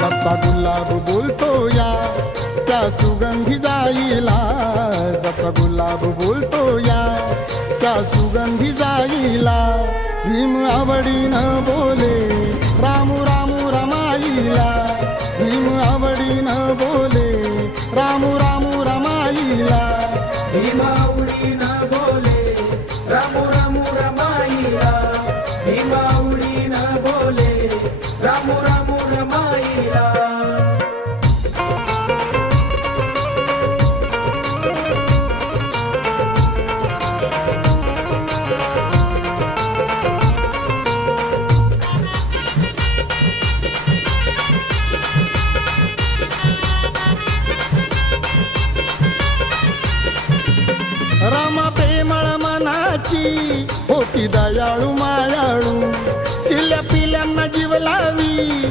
जसा गुलाब बोलतो या त्या सुगंधी जाईला, जसा गुलाब बोलतो या त्या सुगंधी जाईला. भीम आवडीनं बोले रामू रामू रमाईला, भीम आवडीनं बोले रामू रामू रमाईला. भीम आवडीनं बोले रामू रामू रमाईला, भीम आवडीनं बोले रामू रामू रमाईला. रामा प्रेमळ मनाची होती दयाळू मायाळू, चिल्या पिल्यांना जीव लावी